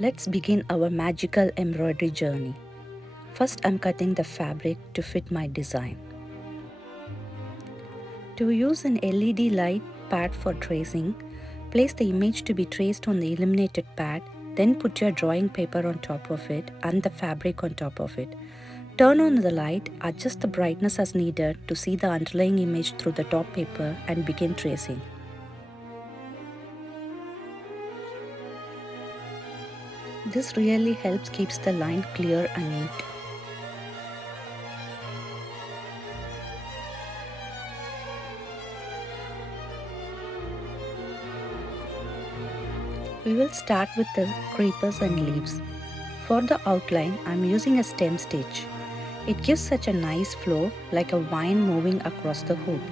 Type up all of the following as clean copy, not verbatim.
Let's begin our magical embroidery journey. First, I'm cutting the fabric to fit my design. To use an LED light pad for tracing, place the image to be traced on the illuminated pad, then put your drawing paper on top of it and the fabric on top of it. Turn on the light, adjust the brightness as needed to see the underlying image through the top paper and begin tracing. This really helps keep the line clear and neat. We will start with the creepers and leaves. For the outline, I am using a stem stitch. It gives such a nice flow, like a vine moving across the hoop.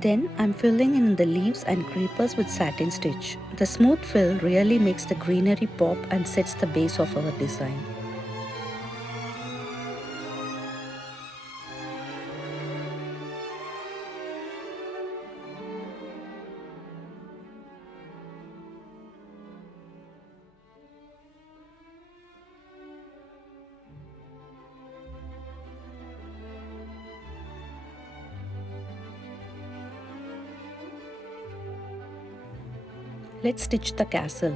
Then I'm filling in the leaves and creepers with satin stitch. The smooth fill really makes the greenery pop and sets the base of our design. Let's stitch the castle.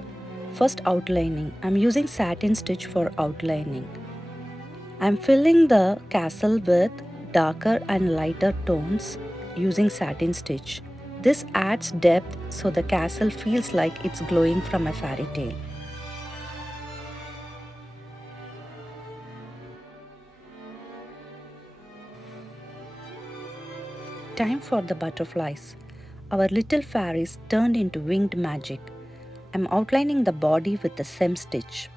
First, outlining. I'm using satin stitch for outlining. I'm filling the castle with darker and lighter tones using satin stitch. This adds depth so the castle feels like it's glowing from a fairy tale. Time for the butterflies. Our little fairies turned into winged magic. I'm outlining the body with the stem stitch.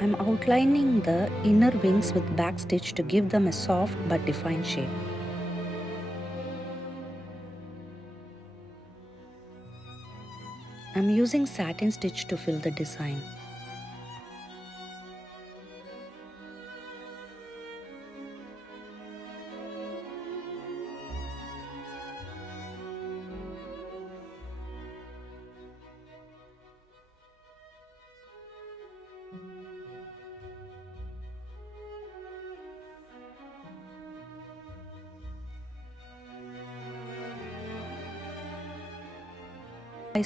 I'm outlining the inner wings with back stitch to give them a soft but defined shape. I'm using satin stitch to fill the design.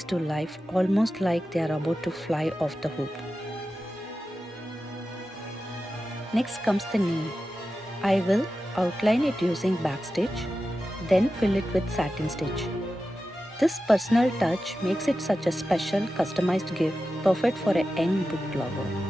To life, almost like they are about to fly off the hoop. Next comes the name. I will outline it using back stitch, then fill it with satin stitch. This personal touch makes it such a special, customized gift, perfect for a young book lover.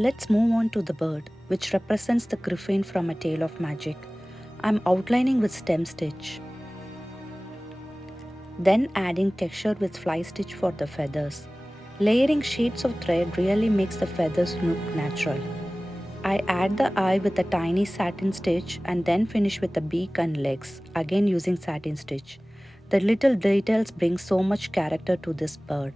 Let's move on to the bird, which represents the griffin from A Tale of Magic. I'm outlining with stem stitch. Then adding texture with fly stitch for the feathers. Layering sheets of thread really makes the feathers look natural. I add the eye with a tiny satin stitch and then finish with the beak and legs, again using satin stitch. The little details bring so much character to this bird.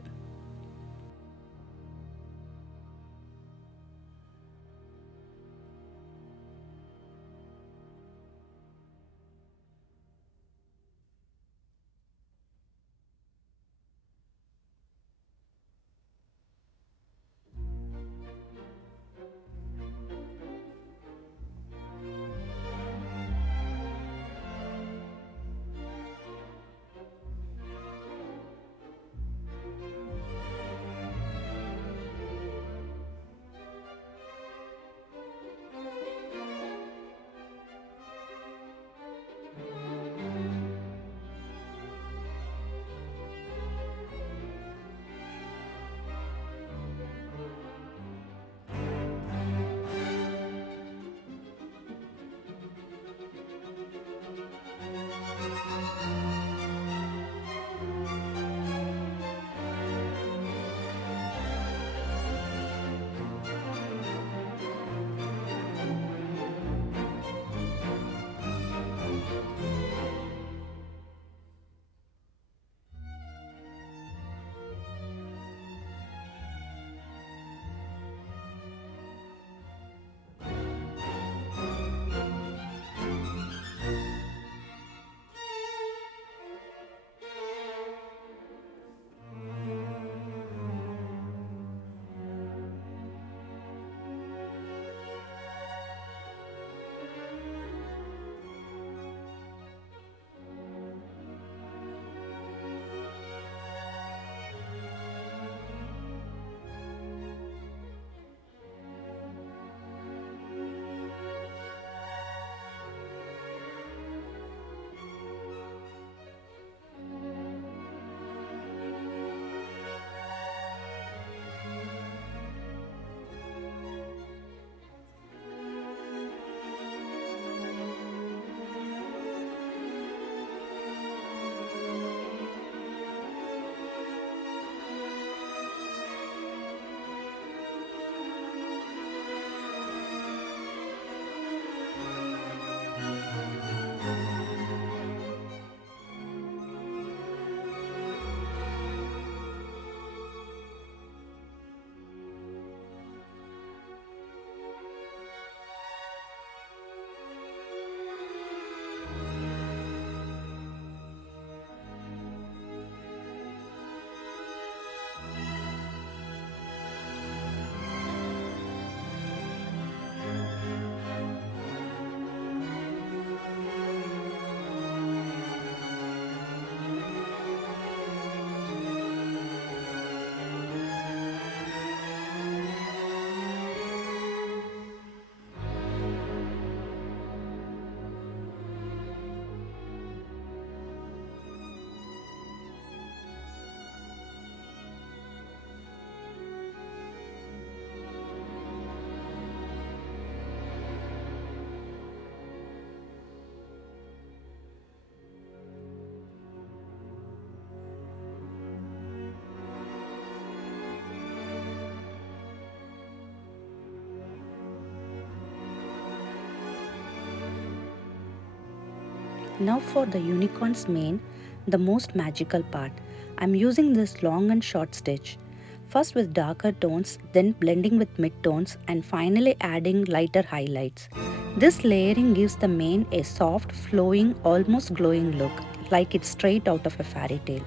Now for the unicorn's mane, the most magical part. I'm using this long and short stitch. First with darker tones, then blending with mid-tones and finally adding lighter highlights. This layering gives the mane a soft, flowing, almost glowing look, like it's straight out of a fairy tale.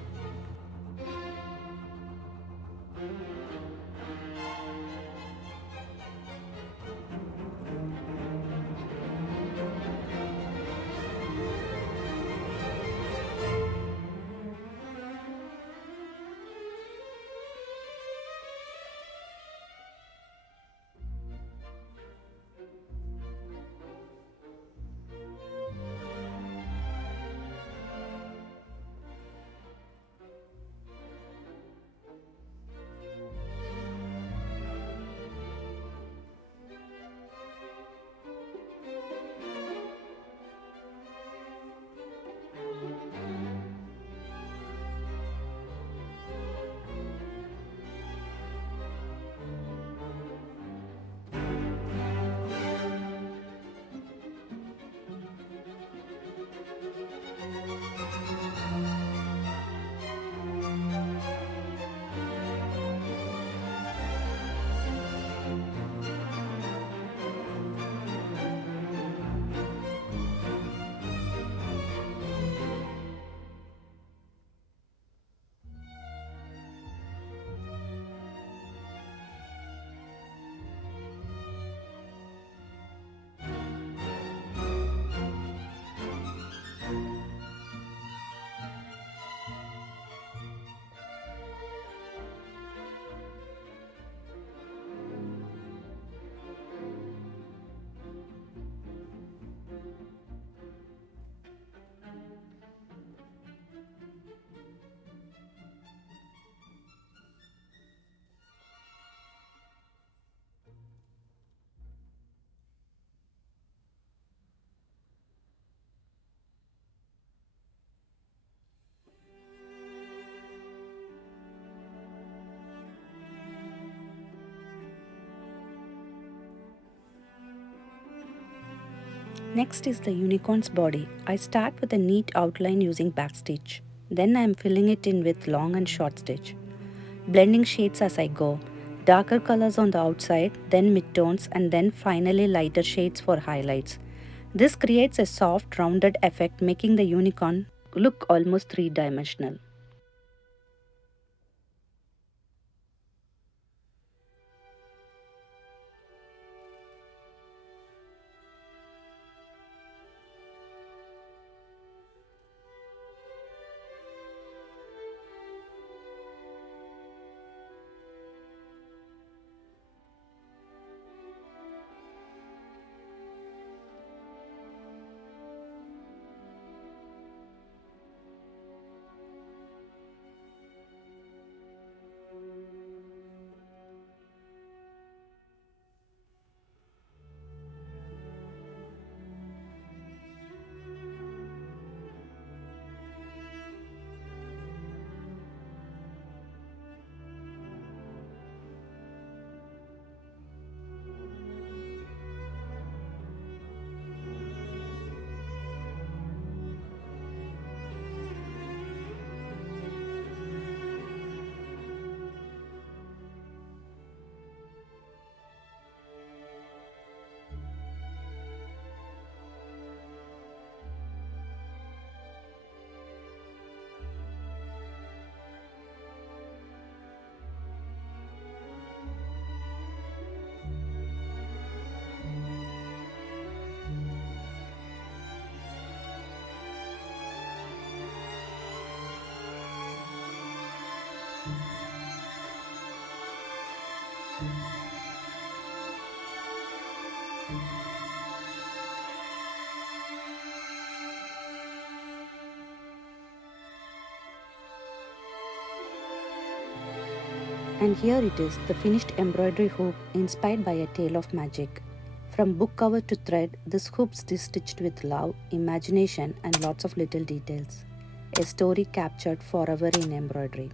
Next is the unicorn's body. I start with a neat outline using backstitch. Then I am filling it in with long and short stitch. Blending shades as I go. Darker colors on the outside, then midtones, and then finally lighter shades for highlights. This creates a soft, rounded effect, making the unicorn look almost three-dimensional. And here it is, the finished embroidery hoop inspired by a tale of magic. From book cover to thread, this hoop is stitched with love, imagination, and lots of little details. A story captured forever in embroidery.